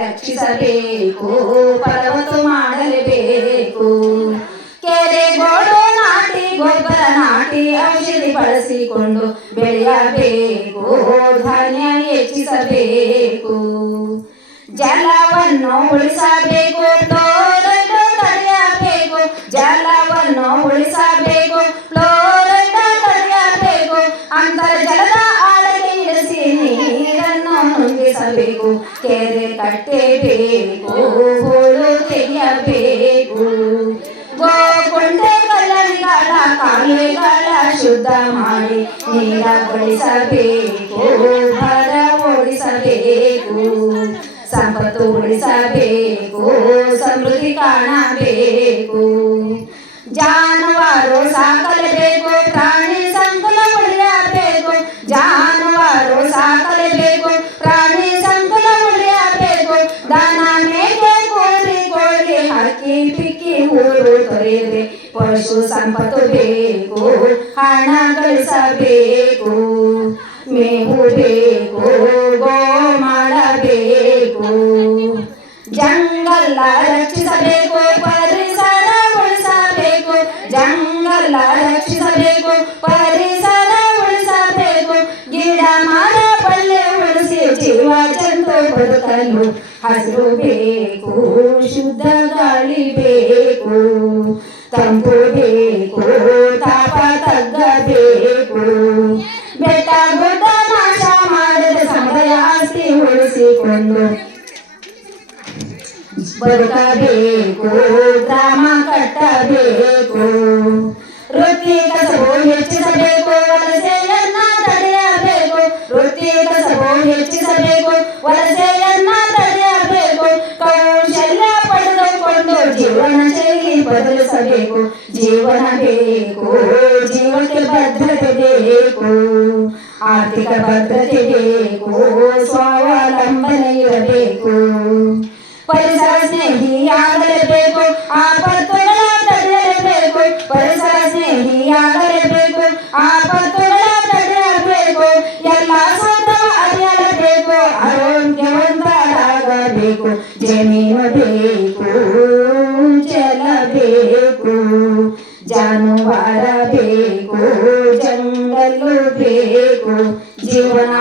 ರಕ್ಷಿಸಬೇಕು, ಫಲವತ್ತು ಮಾಡಲೇಬೇಕು. ಕೆರೆ ಗೋಡು ನಾಟಿ, ಗೊಬ್ಬರ ನಾಟಿ, ಔಷಧಿ ಬಳಸಿಕೊಂಡು ಬೆಳೆಯಬೇಕು, ಧಾನ್ಯ ಹೆಚ್ಚಿಸಬೇಕು. ಜಲವನ್ನು ಉಳಿಸಬೇಕು, ಫ್ಲೋರೈಡ್ ತಡೆಯಬೇಕು. ಜಲವನ್ನು ಉಳಿಸಬೇಕು, ಫ್ಲೋರೈಡ್ ತಡೆಯಬೇಕು. ಅಂತರ್ಜಲದ ಆಳಕ್ಕೆ ಇಳಿಸಿ ನೀರನ್ನು ನುಂಗಿಸಬೇಕು. ಕೆರೆ ಕಟ್ಟಬೇಕು, ಹೂಳು ತೆಗೆಯಬೇಕು. ಗೋಕುಂಟೆ ಕಲ್ಲಣಿಗಳ ಕಾಲುವೆಗಳ ಶುದ್ಧ ಮಾಡಿ ನೀರ ಬಳಸಬೇಕು, ಭರ ಓಡಿಸಬೇಕು. ಸಂಪತ್ತು ಉಳಿಸಬೇಕು, ಸಮೃದ್ಧಿ ಕಾಣಬೇಕು. ಜಾನುವಾರು ಸಾಕಲೇಬೇಕು, ಪ್ರಾಣಿ ಸಂಕುಲ ಉಳಿಯಬೇಕು. ಜಾನುವಾರು ಸಾಕಲೇಬೇಕು, ಪ್ರಾಣಿ ಸಂಕುಲ ಉಳಿಯಬೇಕು. ದನ ಮೇಕೆ ಕೋಳಿ ಕೋಳಿ ಹಕ್ಕಿ ಪಿಕ್ಕಿ ಊರು ತೊರೆಯದೆ ಪಶು ಸಂಪತ್ತು ಬೇಕು, ಹಣ ಗಳಿಸಬೇಕು. ಮೇವು ಬೇಕು, ಗೋ ಮಾಡಬೇಕು. ಜಂಗಲ ರಕ್ಷಿಸಬೇಕು, ಪರಿಸರ ಉಳಿಸಬೇಕು. ಜಂಗಲ ರಕ್ಷಿಸಬೇಕು, ಪರಿಸರ ಉಳಿಸಬೇಕು. ಗಿಡ ಮರ ಬಳ್ಳಿ ಉಳಿಸಿ ಜೀವ ಜಂತು ಬದುಕಲು ಹಸಿರು ಬೇಕು, ಶುದ್ಧ ಗಾಳಿ ಬೇಕು. ತಂಪು ಬೇಕು, ತಾಪ ತಗ್ಗಬೇಕು. ಬೆಟ್ಟ ಗುಡ್ಡ ನಾಶ ಮಾಡದ ಸಮುದಾಯ ಆಸ್ತಿ ಉಳಿಸಿಕೊಂಡು ಬದುಕಬೇಕು, ಗ್ರಾಮ ಕಟ್ಟಬೇಕು. ವೃತ್ತಿ ಕಸಬು ಹೆಚ್ಚಿಸಬೇಕು, ವಲಸೆಯನ್ನ ತಡೆಯಬೇಕು. ವೃತ್ತಿ ಕಸಬು ಹೆಚ್ಚಿಸಬೇಕು, ವಲಸೆಯನ್ನ ತಡೆಯಬೇಕು. ಕೌಶಲ್ಯ ಪಡೆದುಕೊಂಡು ಜೀವನ ಶೈಲಿ ಬದಲಿಸಬೇಕು. ಜೀವನ ಬೇಕು, ಜೀವಕ್ಕೆ ಭದ್ರತೆ ಬೇಕು. ಆರ್ಥಿಕ ಭದ್ರತೆ ಬೇಕು, ಸ್ವಾವಲಂಬನೆ ಇರಬೇಕು. ಪರಿಸರ ಸ್ನೇಹಿಯಾಗಲೇಬೇಕು, ಆಪತ್ತುಗಳ ತಡೆಯಲೇಬೇಕು. ಪರಿಸರ ಸ್ನೇಹಿಯಾಗಲೇಬೇಕು, ಆಪತ್ತುಗಳ ತಡೆಯಲೇಬೇಕು. ಎಲ್ಲ ಸೂತ್ರ ಅರಿಯಲೇಬೇಕು, ಆರೋಗ್ಯವಂತರಾಗಬೇಕು. ಜಮೀನು ಬೇಕು, ಜಲ ಬೇಕು. ಜಾನುವಾರ ಬೇಕು, ಜಂಗಲು ಬೇಕು. ಜೀವನ